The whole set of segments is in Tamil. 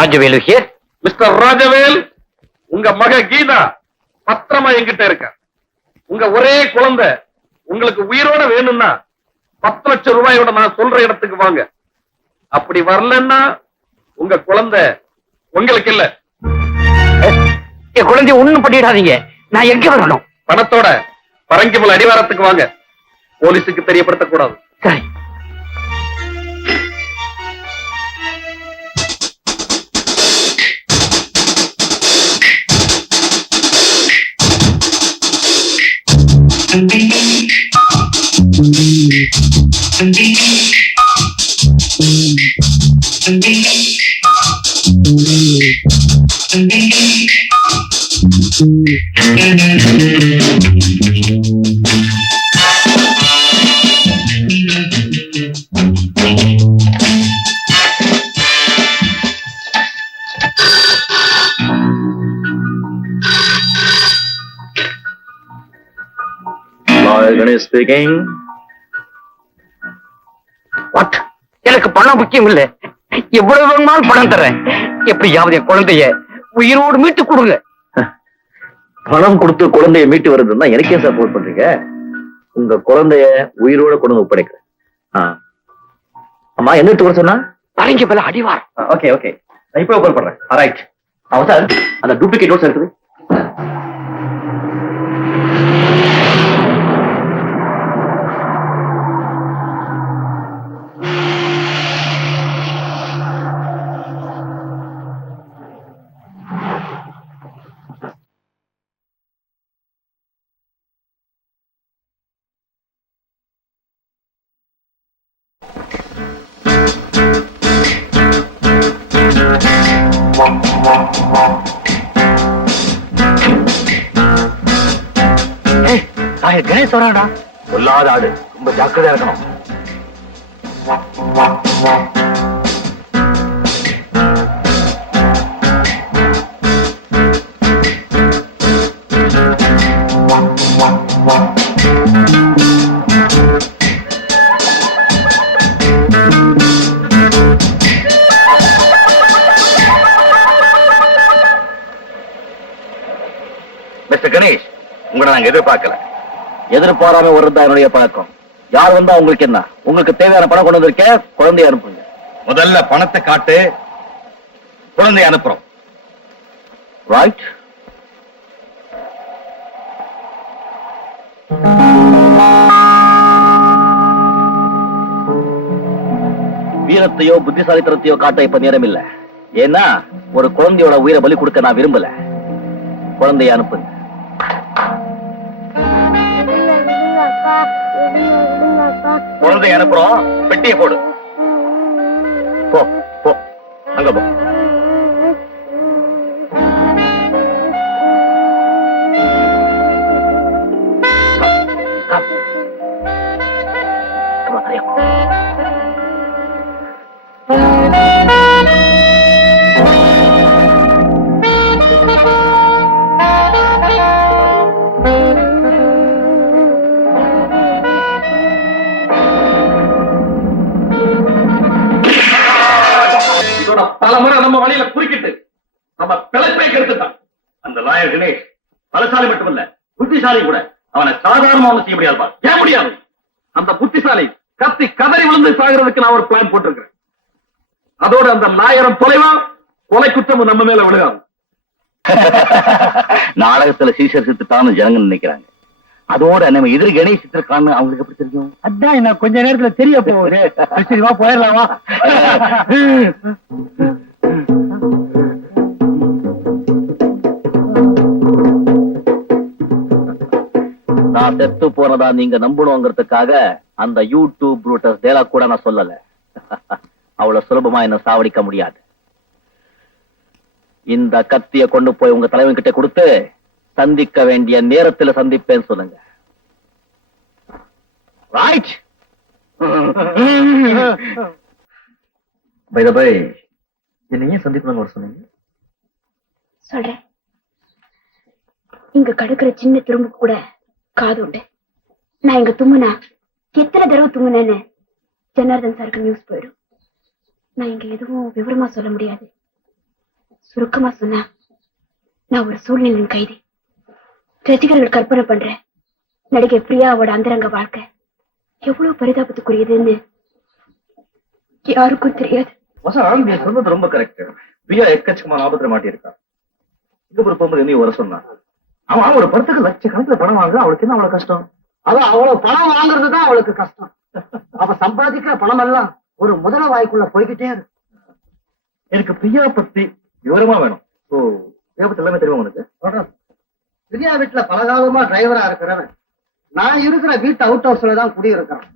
ராஜவேலு ஹியர். மிஸ்டர் ராஜவேல், உங்க மக கீதா பத்திரமா என்கிட்ட இருக்க. உங்க ஒரே குழந்தை உங்களுக்கு உயிரோட வேணும்னா 10 லட்சம் ரூபாயோட நான் சொல்ற இடத்துக்கு வாங்க. அப்படி வரலன்னா உங்க குழந்தை உங்களுக்கு இல்ல. என் குழந்தைய ஒண்ணும் பண்ணிடாதீங்க. நான் எங்க வரணும்? பணத்தோட பரங்கிமல் அடிவாரத்துக்கு வாங்க. போலீஸுக்கு தெரியப்படுத்தக்கூடாது. சரி. Ganesh speaking. What? எனக்கு பணம் முக்கியம் இல்ல. எவ்வளவு வேணுமாலும் பணம் தரேன். எப்படியாவது என் குழந்தைய உயிரோடு மீட்டு கொடுங்க. பணம் கொடுத்து குழந்தைய மீட்டு வருதுன்னா எனக்கே சப்போர்ட் பண்றீங்க? உங்க குழந்தைய உயிரோட கொண்டு ஒப்படைக்கிறேன். அம்மா என்ன எடுத்து வர சொன்னா? பரங்கி மேல அடிவார். ஓகே ஓகே, நான் இப்ப ஓபன் பண்றேன். ரைட். சார், அந்த டூப்ளிகேட் நோட்ஸ் இருக்குது. கணேஷ் வராடா. சொல்லாத ஆடு, ரொம்ப ஜாக்கிரதையா இருக்கணும். மிஸ்டர் கணேஷ், உங்களை நாங்க எதிர்பார்க்கல. எதிர்பாராம வருதா என்னுடைய பழக்கம். யார் வந்தா உங்களுக்கு என்ன? உங்களுக்கு தேவையான பணம் கொண்டு வந்திருக்கேன். குழந்தைய அனுப்புங்க. முதல்ல பணத்தை காட்டு, குழந்தைய அனுப்புறோம். ரைட். வீரத்தையோ புத்திசாலித்தனத்தையோ காட்ட இப்ப நேரம் இல்ல. ஏன்னா ஒரு குழந்தையோட உயிரை பலி கொடுக்க நான் விரும்பல. குழந்தைய அனுப்புங்க. குழந்தைய அனுப்புறோம். பெட்டியை போடு. போ போ, அங்க போ. பல முறை நம்ம வழியில குறுக்கிட்டு நம்ம பிழைப்பை கெடுத்துட்டான். அந்த லாயர் கணேஷ் பலசாலி மட்டுமல்ல, புத்திசாலி கூட. அவனை சாதாரண ஒண்ணு செய்ய முடியாது. ஏன் முடியாது? அந்த புத்திசாலி கத்தி கதறி விழுந்து சாகிறதுக்கு நான் ஒரு பிளான் போட்டிருக்கிறேன். அதோட அந்த லாயரம் தொலைவா, கொலை குற்றம் நம்ம மேல விழுகாது. நாடகத்துல சீசர் சித்துட்டான்னு ஜனங்க நினைக்கிறாங்க. அதோட நம்ம எதிரி கணேஷ் சித்திருக்கான்னு அவங்களுக்கு எப்படி தெரியும்? அதான் என்ன கொஞ்ச நேரத்துல தெரிய போகுது. சரிவா போயிடலாமா? நான் செத்து போனதா நீங்க நம்பணுங்கிறதுக்காக அந்த யூடியூப் ப்ரூட்டஸ் டேலாக் கூட நான் சொல்லல. அவ்வளவு சுலபமா என்ன சாவடிக்க முடியாது. இந்த கத்திய கொண்டு போய் உங்க தலைவன் கிட்ட கொடுத்து சந்திக்க வேண்டிய நேரத்தில் சந்திப்பேன்னு சொல்லுங்க. ரைட். பை தி பை, என்ன ஏன் சந்திக்கணும்னு வர சொன்னீங்க? சொல்றேன். இங்க கடக்கிற சின்ன திரும்புக்கு கூட காது உண்டு. நான் இங்க தும்முனா எத்தனை தடவை தும்முனேன்னு ஜனார்தன் சாருக்கு நியூஸ் போயிடும். நான் இங்க எதுவும் விவரமா சொல்ல முடியாது. சுருக்கமா சொன்னா நான் ஒரு சூழ்நிலையின் கைதி. ரசிகர்கள் கற்பனை பண்றேன் நடிகை பிரியாவோட அந்தரங்க வாழ்க்கை எவ்வளவு பரிதாபத்துக்குரியதுன்னு யாருக்கும் தெரியாது. வசனம் நீ சொன்னது ரொம்ப கரெக்ட். பிரியா எக்கச்சக்கமான ஆபத்துல மாட்டியிருக்கா. இதுக்கு போகும்போது நீ வர சொன்னா அவன் ஒரு படத்துக்கு லட்சக்கணக்கில் பணம் வாங்க அவளுக்கு என்ன அவ்வளவு கஷ்டம்? அவன் அவ்வளவு பணம் வாங்குறதுதான் அவளுக்கு கஷ்டம். அவ சம்பாதிக்கிற பணம் எல்லாம் ஒரு முதல வாய்க்குள்ள போய்கிட்டே இருக்கு. எனக்கு பிரியா பத்தி விவரமா வேணும். ஓ, பிரியா பத்தி எல்லாமே தெரியுமா உனக்கு? பிரியா வீட்டுல பலகாலமா டிரைவரா இருக்கிறவன் நான் இருக்கிற வீட்டு அவுட் ஹவுஸ்ல தான் குடியிருக்கிறான்.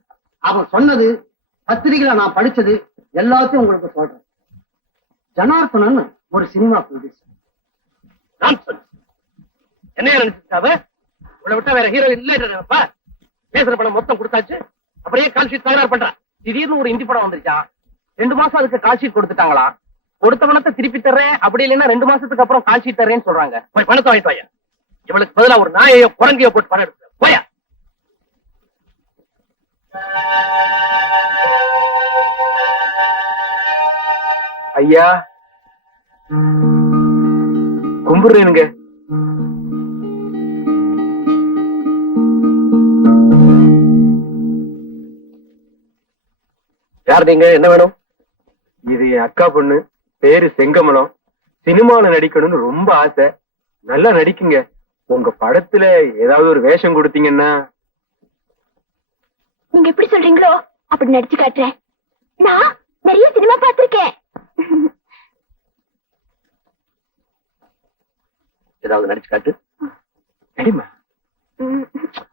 அவன் சொன்னது பத்திரிகையில நான் படிச்சது எல்லாத்தையும் உங்களுக்கு சொல்றேன். ஜனார்த்தனன் ஒரு சினிமா ப்ரொடியூசர். என்ன நினைச்சிருக்காவ? உன்னை விட்டா வேற ஹீரோ இல்லப்பா. பேசுற படம் மொத்தம் கொடுத்தாச்சு, அப்படியே கால் ஷீட் தயார் பண்றா. திடீர்னு ஒரு இந்தி படம் வந்துருச்சா, 2 மாசம் அதுக்கு கால் ஷீட் கொடுத்துட்டாங்களா. கொடுத்த பணத்தை திருப்பி தர்றேன், அப்படி இல்லைன்னா 2 மாசத்துக்கு அப்புறம் கால் ஷீட் தர்றேன்னு சொல்றாங்க. போய் பணத்தை வாங்கிட்டு வாயா. இவளுக்கு பதிலா ஒரு நாயையோ குரங்கையோ போட்டு பணம் எடுத்து போயா. ஐயா கும்பிடுறேனுங்க. யார் நீங்க? என்ன வேணும்? இது என் அக்கா பொண்ணு, பேரு செங்கமலம். சினிமால நடிக்கணும்னு ரொம்ப ஆசை. நல்லா நடிக்குங்க. உங்க படத்துல ஏதாவது ஒரு வேஷம் கொடுத்தீங்கன்னா. நீங்க எப்படி சொல்றீங்களோ அப்படி நடிச்சு காட்டுறேன். நான் நிறைய சினிமா பார்த்திருக்கேன். ஏதாவது நடிச்சு காட்டு. நடிமா.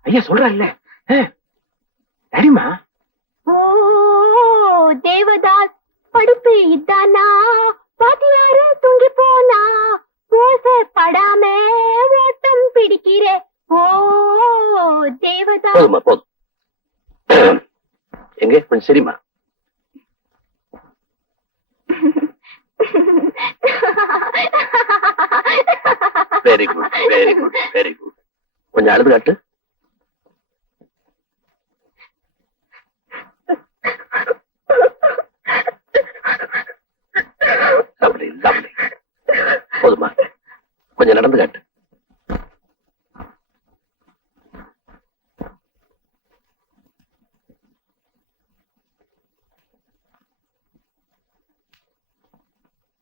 ஐயா சொல்றல்ல, நடிமா. ஓ தேவதாஸ் படிப்பு இதானா, பாத்தியாரு தூங்கி போனா, படாம ஓட்டம் பிடிக்கிறே. ஓ தேவதாஸ். போதுமா போதும். எங்க கொஞ்சம் சரிமா. Very good very good very good. கொஞ்சம் அழுது காட்டு. அப்படி அப்படி போதுமா. கொஞ்சம் நடந்து காட்டு.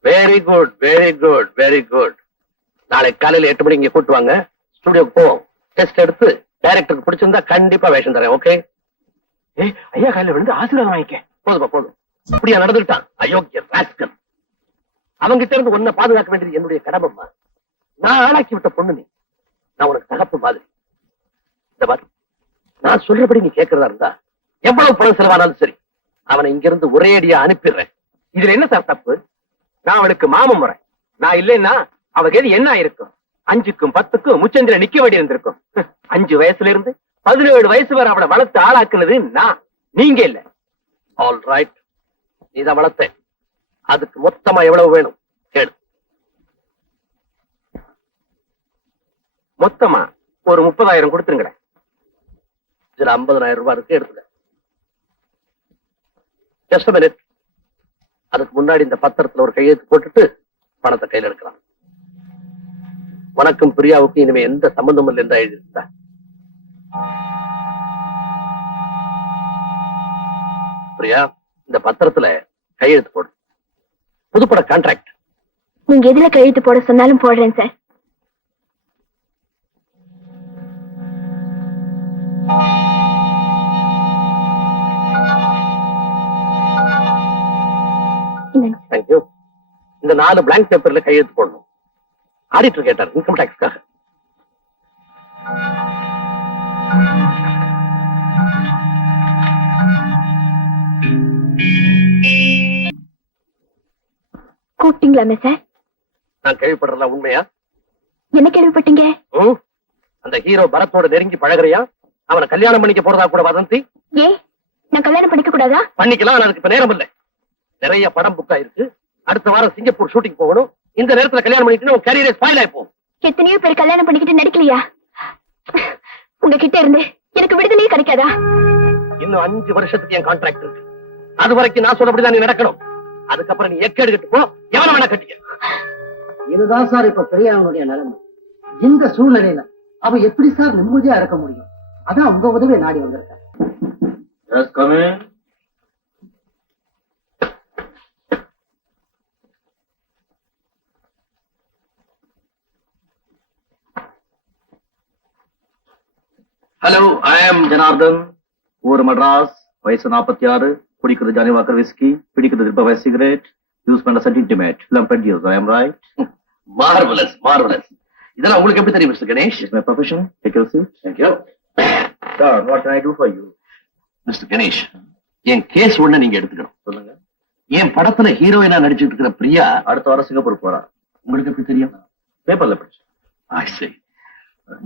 Very good very good very good. நாளை காலையில 8 மணிக்கு இங்க கூட்டு வாங்க. ஸ்டுடியோக்கு போவோம். டெஸ்ட் எடுத்து டைரக்டருக்கு பிடிச்சிருந்தா கண்டிப்பா வேஷம் தரேன். ஓகே? ஐயா கையில விழுந்து ஆசீர்வாதம் வாங்கிக்க. போதுமா போதும். இப்படியா நடந்துட்டான் அயோக்கிய ராஸ்கல். அவங்கிட்ட இருந்து உன்னை பாதுகாக்க வேண்டியது என்னுடைய கடமைமா. நான் ஆளாக்கி விட்ட பொண்ணு நீ. நான் உனக்கு தகப்பு மாதிரி. இந்த மாதிரி நான் சொல்றபடி நீ கேட்கறதா இருந்தா எவ்வளவு பணம் செலவானாலும் சரி, அவனை இங்க இருந்து ஒரே அடியா அனுப்பிடுறேன். இதுல என்ன சார் தப்பு? நான் அவளுக்கு மாம முறை. நான் இல்லைன்னா அவளுக்கு எது என்ன ஆயிருக்கும்? 5க்கும் 10க்கும் முச்சந்திர நிக்க வேண்டி இருந்திருக்கும். 5 வயசுல இருந்து 17 வயசு வரை அவளை வளர்த்து ஆளாக்குனது நான், நீங்க இல்ல. ஆல் ரைட், நீதான் வளர்த்த. அதுக்கு மொத்தமா எவ்வளவு வேணும் கேளு. மொத்தமா ஒரு 30,000 கொடுத்துருங்களேன். இதுல 50,000 ரூபாய் இருக்கு, எடுத்துக்க. Just minute. அதுக்கு முன்னாடி இந்த பத்திரத்துல ஒரு கையெழுத்து போட்டுட்டு பணத்தை கையில எடுக்கலாம். வணக்கம் பிரியாவுக்கு இனிமே எந்த சம்பந்தமும் இல்லை என்றா எழுதியிருந்தா. பிரியா, இந்த பத்திரத்துல கையெழுத்து போடு. புதுப்பட கான்ட்ராக்ட். நீங்க எதுல கையெழுத்து போட சொன்னாலும் போடுறேன் சார். தேங்க்யூ. இந்த 4 பிளாங்க் பேப்பர்ல கையெழுத்து போடணும். ஆடிட்டர் கேட்டார் இன்கம் டாக்ஸ்க்காக. கூப்பிட்டீங்களாமே சார்? நான் கேள்விப்படுறதா உண்மையா? என்ன கேள்விப்பட்டீங்க? அந்த ஹீரோ பரத்தோட நெருங்கி பழகுறியா? அவனை கல்யாணம் பண்ணிக்க போறதா கூட வதந்தி. ஏ, நான் கல்யாணம் பண்ணிக்க கூடாதா? பண்ணிக்கலாம், அதுக்கு இப்ப நேரம் இல்ல. நிறைய படம் புக் ஆயிருக்கு. அடுத்த வாரம் சிங்கப்பூர் ஷூட்டிங் போகணும். இந்த நேரத்துல கல்யாணம் பண்ணிட்டு உன் கரியரே ஸ்பாயில் ஆயிப்போம். எத்தனையோ பேர் கல்யாணம் பண்ணிக்கிட்டு நடிக்கலையா? உங்ககிட்ட இருந்து எனக்கு விடுதலையே கிடைக்காதா? இன்னும் 5 வருஷத்துக்கு என் கான்ட்ராக்ட் இருக்கு. அது வரைக்கும் நான் சொல்றபடிதான் நீ நடக்கணும். அதுக்கப்புறம் நீ எக்கெடுக்கிட்டு போ, எவன வேணா கட்டிக்க. இதுதான் சார் இப்ப பெரியாவனுடைய நிலைமை. இந்த சூழ்நிலையில அவன் எப்படி சார் நிம்மதியா இருக்க முடியும்? அதான் உங்க உதவியை நாடி வந்திருக்கேன். Just come in. Hello, I am Janardhan. ஊர் மட்ராஸ், வயசு 46, குடிக்கிறது ஜானி வாக்கர் விஸ்கி, பிடிக்கிறது ரிப்பவர் சிகரெட், யூஸ் பண்ண சென்ட் இன்டிமேட், லம்பட் use. I am right? Marvellous marvellous. இதெல்லாம் உங்களுக்கு எப்படி தெரியும் mister Ganesh? It's my profession. Take your seat. Thank you. Sir, what can I do for you? Mister Ganesh, என் கேஸ் ஒண்ணு நீங்க எடுத்துக்கணும். சொல்லுங்க. என் படத்துல ஹீரோயினா நடிச்சிட்டு இருக்கிற பிரியா அடுத்த வாரம் சிங்கப்பூர் போறா. உங்களுக்கு எப்படி தெரியும்? பேப்பர்ல படிச்சு. சரி,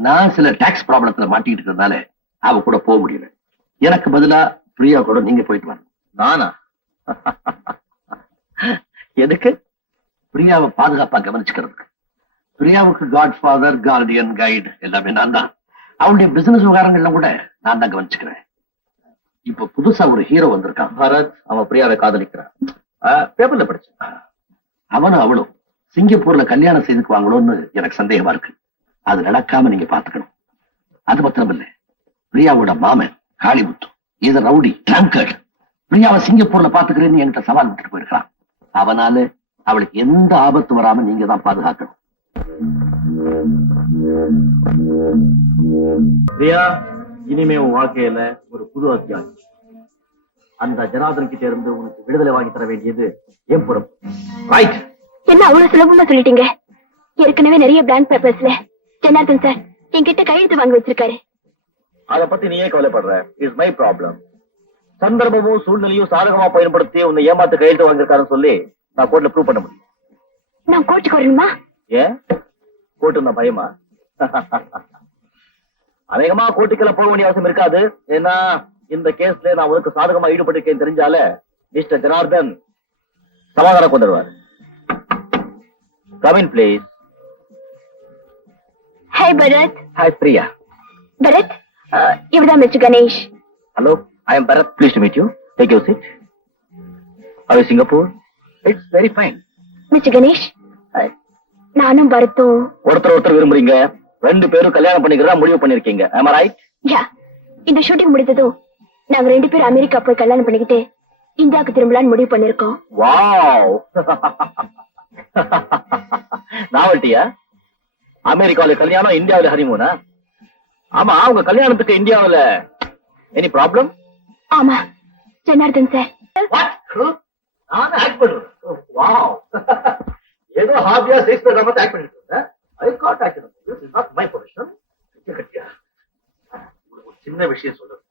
நான் சில டாக்ஸ் ப்ராப்ளத்துல மாட்டிட்டு இருக்கிறதுனால அவ கூட போக முடியல. எனக்கு பதிலா பிரியா கூட நீங்க போயிட்டு வாங்க. நானா? எதுக்கு? பிரியாவை பாதுகாப்பா கவனிச்சுக்கிறதுக்கு. பிரியாவுக்கு காட் ஃபாதர், கார்டியன், கைடு எல்லாமே நான் தான். அவனுடைய பிசினஸ் விவகாரங்கள்லாம் கூட நான் தான் கவனிச்சுக்கிறேன். இப்ப புதுசா ஒரு ஹீரோ வந்திருக்கான், பரத். அவன் பிரியாவை காதலிக்கிறான். பேப்பர்ல படிச்சேன். அவனும் அவளும் சிங்கப்பூர்ல கல்யாணம் செய்துக்குவாங்களோன்னு எனக்கு சந்தேகமா இருக்கு. அது நடக்காம நீங்க பாத்துக்கணும். அது மாத்திரம் இல்ல, பிரியாவோட மாமன் காளிமுத்து இது ரவுடி ட்ரங்கர்ட். பிரியாவை சிங்கப்பூர்ல பாத்துக்கிறேன்னு என்கிட்ட சவால் விட்டுட்டு போயிருக்கான். அவனால அவளுக்கு எந்த ஆபத்து வராம நீங்க தான் பாதுகாக்கணும். பிரியா, இனிமே உன் வாழ்க்கையில ஒரு புது அத்தியாயம். அந்த ஜனார்தன் கிட்ட இருந்து உனக்கு விடுதலை வாங்கி தர வேண்டியது என் பொறுப்பு. ரைட்? என்ன அவ்வளவு சுலபமா சொல்லிட்டீங்க? ஏற்கனவே நிறைய பிளாங்க் பேப்பர்ஸ்ல ஜனார்தன் சார் என்கிட்ட கையெழுத்து வாங்கி வச்சிருக்காரு. அத பத்தி நீயே கவலைப்படுற. It's my problem. சந்தர்ப்பமும் சூழ்நிலையும் சாதகமா பயன்படுத்தி உன்னை ஏமாத்து கையெழுத்து வாங்கிருக்காருன்னு சொல்லி நான் கோர்ட்ல ப்ரூவ் பண்ண முடியும். நான் கோர்ட்டுக்கு வரணுமா? ஏன் கோர்ட்டு நான் பயமா? அநேகமா கோர்ட்டுக்கெல்லாம் போக வேண்டிய அவசியம் இருக்காது. ஏன்னா இந்த கேஸ்ல நான் உனக்கு சாதகமா ஈடுபட்டிருக்கேன் தெரிஞ்சால மிஸ்டர் ஜனார்தன் சமாதானம் கொண்டு வருவார். Come in, please. Hi, Bharat. Hi, Priya. Bharat, இவர்தான் mister Ganesh. Hello, I am Bharat. Pleased to meet you. Take your seat. How is Singapore? It's very fine. Mister Ganesh, நானும் பரத்தும் ஒருத்தர் விரும்புறீங்க. 2 பேரும் கல்யாணம் பண்ணிக்கிறதா முடிவு பண்ணிருக்கீங்க. Am I right? யா, இந்த ஷூட்டிங் முடிந்ததும் நாங்க 2 பேரும் அமெரிக்கா போய் கல்யாணம் பண்ணிக்கிட்டு இந்தியாவுக்கு திரும்பலான்னு முடிவு பண்ணிருக்கோம். Wow. நாவல்ட்டியா? அமெரிக்காவில கல்யாணம், இந்தியாவில ஹனிமூனா? ஆமா, உங்க கல்யாணத்துக்கு இந்தியாவில எனி ப்ராப்ளம்? ஆமா ஜனார்தன் சார். நான் ஆக்ட் பண்றேன். வாவ். ஏதோ ஹாபியா சேக்ஸ் பண்ற மாதிரி ஆக்ட் பண்ணிட்டு இருந்தேன். I got act. This is not my profession. ஒரு சின்ன விஷயம் சொல்றேன்.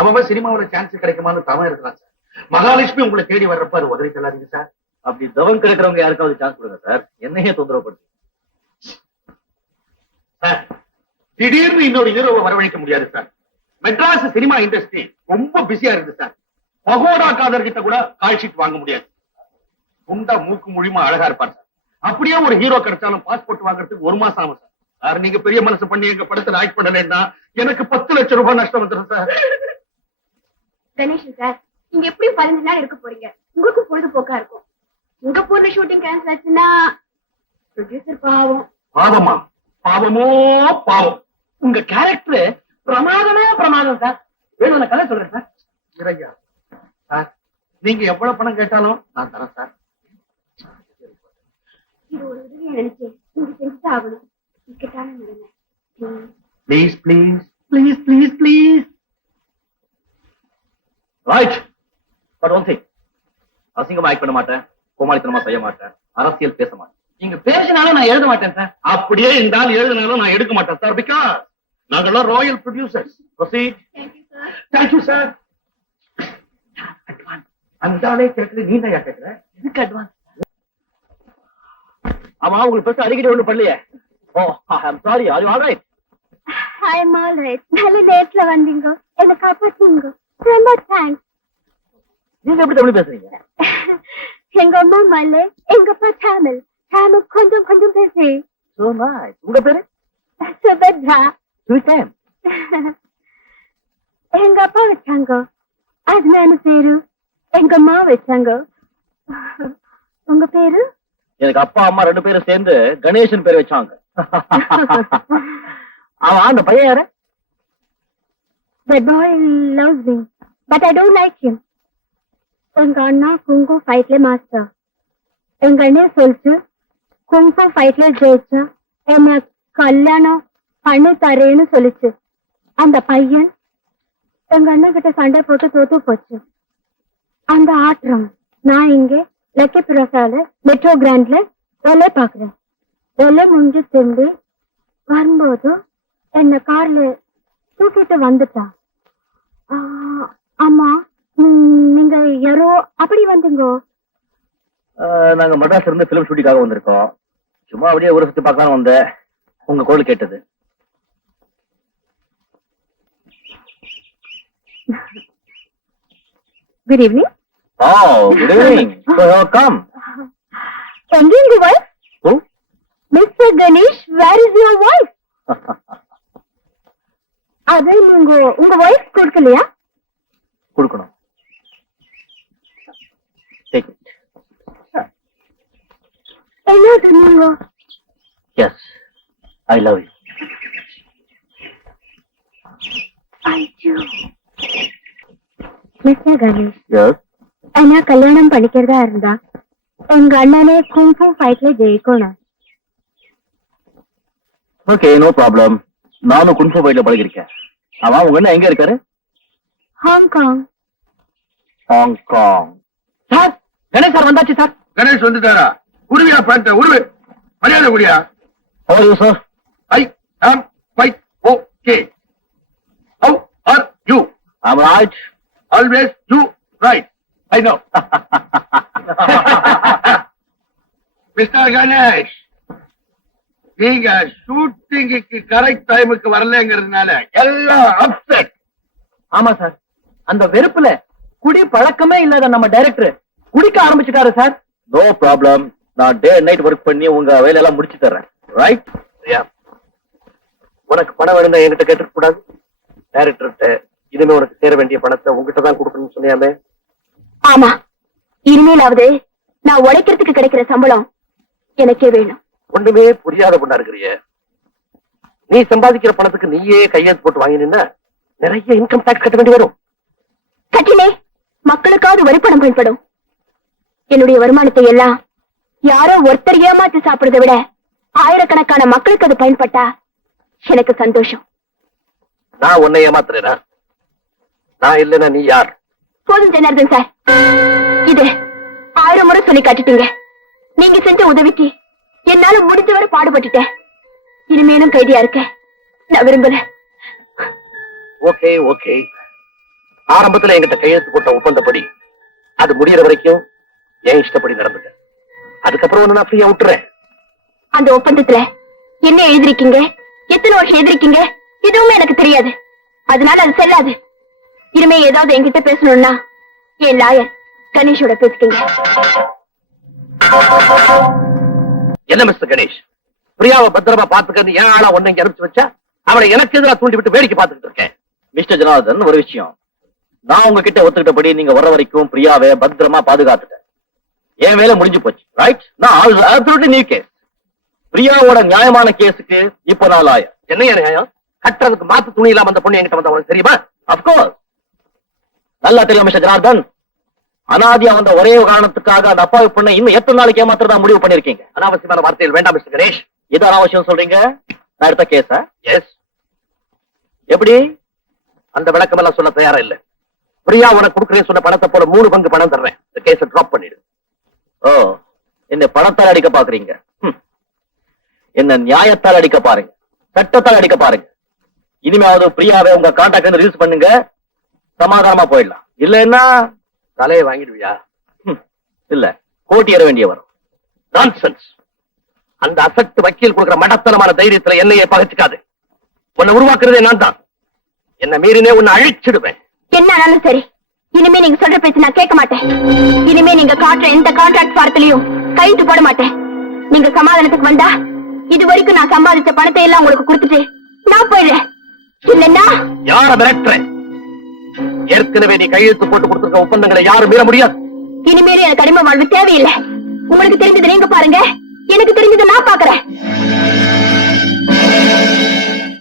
அவன் சினிமாவுல சான்ஸ் கிடைக்குமான்னு தவம் இருக்கிறான் சார். மகாலட்சுமி உங்களை தேடி வர்றப்ப அது உதவி சொல்லாதீங்க சார். அப்படி தவம் கிடைக்கிறவங்க யாருக்காவது சான்ஸ் கொடுங்க சார். என்னையே தொந்தரவு பண்ணுங்க சார். திடீர்னு இன்னொரு ஹீரோவை வரவழைக்க முடியாது சார். மெட்ராஸ் சினிமா இண்டஸ்ட்ரி ரொம்ப பிஸியா இருக்கு சார். பகோடா காதர் கிட்ட கூட கால் ஷீட் வாங்க முடியாது. குண்டா மூக்கு மொழிமா அழகா இருப்பார் சார். அப்படியே ஒரு ஹீரோ கிடைச்சாலும் பாஸ்போர்ட் வாங்குறதுக்கு 1 மாசம் ஆகும் சார். சார், நீங்க பெரிய மனசு பண்ணி எங்க படத்துல ஆக்ட் பண்ணலன்னா எனக்கு 10 லட்சம் ரூபாய் நஷ்டம் வந்துடும் சார். கணேஷன் சார், நீங்க எப்படியும் 15 நாள் இருக்க போறீங்க. உங்களுக்கு பொழுதுபோக்கா இருக்கும். சிங்கப்பூர்ல ஷூட்டிங் கேன்சல் ஆச்சுன்னா ப்ரொடியூசர் பாவம். பாவமா? பாவமோ பாவம். உங்க கேரக்டர் பிரமாதமே பிரமாதம் சார். வேணும் நான் கதை சொல்றேன் சார். இறையா சார், நீங்க எவ்வளவு பணம் கேட்டாலும் நான் தரேன் சார். இது ஒரு உதவியை நினைச்சு நீங்க செஞ்சுதான் ஆகணும். இக்கட்டான நிலைமை. Please please please please please. Right. But one thing, அசிங்கமா ஆக்ட் பண்ண மாட்டேன், கோமாளித்தனமா செய்ய மாட்டேன், அரசியல் பேச மாட்டேன். நீங்க பேசினாலும் நான் எழுத மாட்டேன் சார். அப்படியே இந்த ஆள் எழுதினாலும் நான் எடுக்க மாட்டேன் சார். பிகாஸ் நாங்கெல்லாம் Royal producers. Proceed. Thank you sir. அந்த ஆளே கேட்கல, நீ தான் கேட்கல. இதுக்கு அட்வான்ஸ். ஆமா, உங்களுக்கு பெருசா அடிக்கடி ஒண்ணு பண்ணலையே. Oh, I'm sorry. Are you alright? I'm all right. நல்ல நேரத்துல வந்தீங்க. என்ன காப்பாத்துங்க. ரொம்ப தேங்க்ஸ். நீங்க எப்படி தமிழ் பேசுறீங்க? எங்க அம்மா மல்லை, எங்க அப்பா தமிழ். தமிழ் கொஞ்சம் கொஞ்சம் பேசி. So nice. உங்க பேரு? சுபத்ரா. Sweet name. எங்க அப்பா வச்சாங்க. அது நான் பேரு. எங்க அம்மா வச்சாங்க. உங்க பேரு? எனக்கு அப்பா அம்மா 2 பேரும் சேர்ந்து கணேசன் பேர் வச்சாங்க. அவன் அந்த பையன் யாரு? That boy loves me, but I don't like him. எங்க அண்ணா குங்கு ஃபைட்ல மாஸ்டர். எங்க அண்ணே சொல்லிச்சு குங்கு ஃபைட்ல ஜெயிச்சா என்ன கல்யாணம் பண்ணி தரேன்னு சொல்லிச்சு. அந்த பையன் எங்க அண்ணன் கிட்ட சண்டை போட்டு தோத்து போச்சு. அந்த ஆட்டம் நான் இங்கே லக்கி பிரசாத் மெட்ரோ கிராண்ட்ல வேலை பாக்குறேன். வேலை முடிஞ்சு திரும்பி வரும்போது என்ன கார்ல தூக்கிட்டு வந்துட்டான். ஆமா, நீங்க யாரோ அப்படி வந்தீங்க? நாங்க மெட்ராஸ்ல இருந்து பிலிம் ஷூட்டிங்காக வந்திருக்கோம். சும்மா அப்படியே ஊரை சுத்தி பார்க்கலாம் வந்தேன். உங்க கோல் கேட்டது. Good evening. Oh, good evening. So, come. Engine your wife? Who? Mr. Ganesh, where is your wife? அது நீங்க உங்க wife கொடுக்கலையா? கொடுக்கணும். Take it. என்னது நீங்க? Yes, I love you. I do. Mr. Ganesh, Yes. என்ன கல்யாணம் பண்ணிக்கிறதா இருந்தா எங்க அண்ணனே குங்ஃபு ஃபைட்ல ஜெயிக்கணும். Okay, no problem. நானும் குன்ஃபு ஃபைட்ல பழகிருக்கேன். அவன் உங்க அண்ணன் எங்க இருக்காரு? Hong Kong. Hong Kong. Sir, Ganesh sir வந்தாச்சு சார். கணேஷ் வந்துட்டாரா? உருவியா பேண்ட் உருவு. மரியாதை குடியா? How are you, sir? I am quite okay. How are you? I'm right. Always you right. I know. Mr. Ganesh, நீங்க ஷூட்டிங்க்கு கரெக்ட் டைமுக்கு வரலங்கிறதுனால எல்லாம் அப்செட். ஆமா சார், அந்த வெறுப்புல குடி பழக்கமே இல்லாத நம்ம டைரக்டர் குடிக்க ஆரம்பிச்சுட்டாரு சார். No problem. நான் டே நைட் ஒர்க் பண்ணி உங்க வேலையெல்லாம் முடிச்சு தர்றேன். ரைட்? உனக்கு பணம் வேணும்னா என்கிட்ட கேட்டுக்க கூடாது. டைரக்டர்கிட்ட இனிமே உனக்கு சேர வேண்டிய பணத்தை உங்ககிட்ட தான் கொடுக்கணும்னு சொன்னியாமே. ஆமா, இனிமேலாவது நான் உழைக்கிறதுக்கு கிடைக்கிற சம்பளம் எனக்கே வேணும். ஒண்ணுமே புரியாத பொண்ணா இருக்கிறிய. நீ சம்பாதிக்கிற பணத்துக்கு நீயே கையெழுத்து போட்டு வாங்கினா நிறைய இன்கம் டாக்ஸ் கட்ட வேண்டி வரும். கட்டினே, மக்களுக்காவது வரி பணம் பயன்படும். என்னுடைய வருமானத்தை எல்லாம் யாரோ ஒருத்தர் ஏமாத்தி சாப்பிடுறதை விட ஆயிரக்கணக்கான மக்களுக்கு அது பயன்பட்டா எனக்கு சந்தோஷம். நான் உன்னை ஏமாத்துறேனா? நான் இல்லைன்னா நீ யார்? போதும் ஜனார்தன் சார், இது 1000 முறை சொல்லி காட்டிட்டீங்க. நீங்க செஞ்ச உதவிக்கு என்னால முடிஞ்சவரை பாடுபட்டுட்டேன். இனிமேலும் கைதியா இருக்க நான் விரும்பல. ஓகே ஓகே, ஆரம்பத்துல என்கிட்ட கையெழுத்து போட்ட ஒப்பந்தப்படி அது முடியற வரைக்கும் என் இஷ்டப்படி நடந்துக்க. அதுக்கப்புறம் நான் ஃப்ரீயா விட்டுறேன். அந்த ஒப்பந்தத்துல என்ன எழுதிருக்கீங்க, எத்தனை வருஷம் எழுதிருக்கீங்க, எதுவுமே எனக்கு தெரியாது. அதனால அது செல்லாது. இனிமே ஏதாவது என்கிட்ட பேசணும்னா என் லாயர் கணேஷோட பேசிக்கீங்க. என்ன மிஸ்டர் கணேஷ், பிரியாவை பத்திரமா பாத்துக்கிறது ஏன் ஆளா ஒண்ணு இங்க அனுப்பிச்சு வச்சா அவளை எனக்கு எதிராக தூண்டி விட்டு வேடிக்கை பார்த்துக்கிட்டு இருக்கேன். மிஸ்டர் ஜனார்தன், ஒரு விஷயம். நான் உங்ககிட்ட ஒத்துக்கிட்டபடி நீங்க வர வரைக்கும் பிரியாவை பத்திரமா பாதுகாத்துட்டேன். என் வேலை முடிஞ்சு போச்சு. ரைட்? நான் நியூ கேஸ். பிரியாவோட நியாயமான கேஸுக்கு இப்போ நான் லாயர். என்ன நியாயம்? கட்டுறதுக்கு மாத்து துணி இல்லாம அந்த பொண்ணு என்கிட்ட வந்தா உனக்கு தெரியுமா? அப்கோர்ஸ் நல்லா தெரியும் மிஸ்டர் ஜனார்தன். அனாதியா வந்த ஒரே காரணத்துக்காக அந்த அப்பாவி பொண்ணை இன்னும் எத்தனை நாளைக்கு ஏமாத்திரதா முடிவு பண்ணிருக்கீங்க? அனாவசியமான வார்த்தைகள் வேண்டாம் மிஸ்டர் கணேஷ். இது அனாவசியம் சொல்றீங்க? நான் எடுத்த கேஸா? எஸ். எப்படி? அந்த விளக்கம் எல்லாம் சொல்ல தயாரா இல்ல. பிரியா உனக்கு கொடுக்குறேன்னு சொன்ன பணத்தை போல 3 பங்கு பணம் தர்றேன். இந்த கேஸை டிராப் பண்ணிடு. ஓ, என்ன பணத்தால் அடிக்க பாக்குறீங்க? என்ன நியாயத்தால் அடிக்க பாருங்க, சட்டத்தால் அடிக்க பாருங்க. இனிமையாவது பிரியாவை உங்க கான்டாக்ட் ரிலீஸ் பண்ணுங்க, சமாதானமா போயிடலாம். இல்லைன்னா தலையை வாங்கிடுவியா? இல்ல, கோட்டி ஏற வேண்டிய வரும். நான்சென்ஸ். அந்த அசட்டு வக்கீல் கொடுக்கிற மடத்தனமான தைரியத்துல என்னையே பகச்சுக்காது. உன்னை உருவாக்குறதே நான் தான். என்ன மீறினே உன்னை அழிச்சிடுவேன். என்ன ஆனாலும் சரி, இனிமே நீங்க சொல்ற பேச்சு நான் கேட்க மாட்டேன். இனிமே நீங்க காட்டுற எந்த கான்ட்ராக்ட் வாரத்திலையும் கைது போட மாட்டேன். நீங்க சமாதானத்துக்கு வந்தா இது வரைக்கும் நான் சம்பாதிச்ச பணத்தை எல்லாம் உங்களுக்கு கொடுத்துட்டு நான் போயிடுறேன். இல்லன்னா யார மிரட்டுறேன்? ஏற்கனவே நீ கையெழுத்து போட்டு கொடுத்திருக்க ஒப்பந்தங்களை யாரும் மீற முடியாது. இனிமேல் எனக்கு அடிமை வாழ்வு தேவையில்லை. உங்களுக்கு தெரிஞ்சது நீங்க பாருங்க, எனக்கு தெரிஞ்சதை நான் பாக்குறேன்.